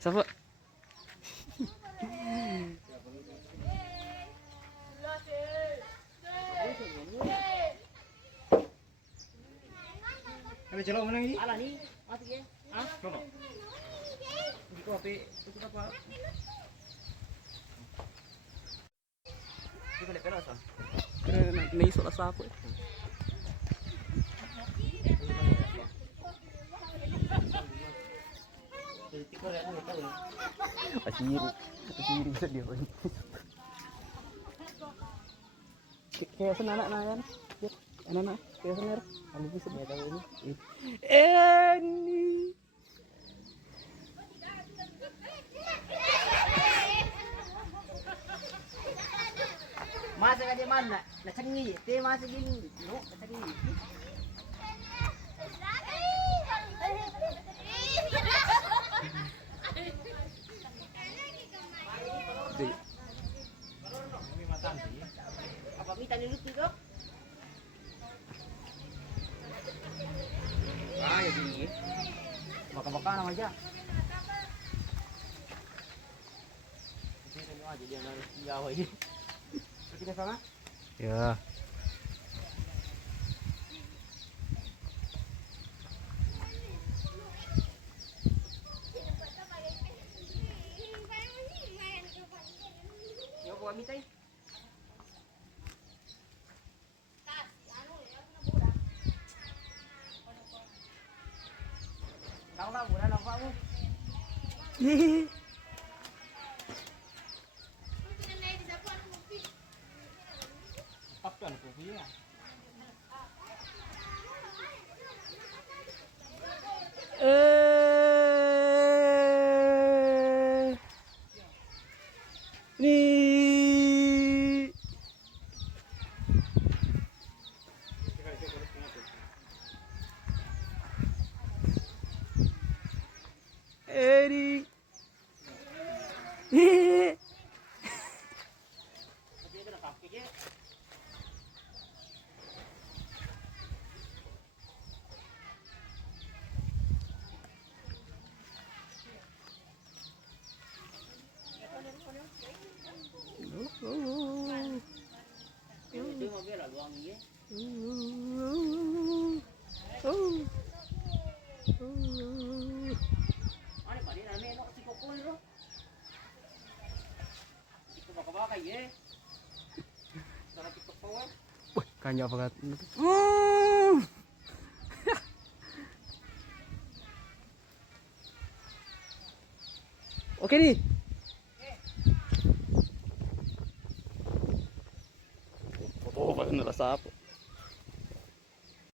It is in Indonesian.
Sapa? Ada celok mana ini? Ala nih, mati ya. Ah, Kono. di kopi itu apa? Itu ada pelas ah. Kena naisok lah sapo. Jadi tikar ya nih tahu. Pasiri bisa dia. Kayak senanak kan? Ya, anak kayak senar. Kalau bisa dia tahu ini. Ini. Masa ka di mana? Nacangi, te masa gini, no, nacangi. Apa minta nilut itu? Ah, ya gini. Baka-baka nama aja. Ini aja dia harus jauh ini. Kita sama? Ya. Ya, buat minta. Tahu lah, bulan apa kamu? Papan kopi ya. Ni. Eri. Itu mobil lah luang ini. Ano pa rin namin no si Kokol ro. Ito baka ye. Sarap ito po eh. Wih, kanya banget. Oke nih. Oh, bener rasa apa?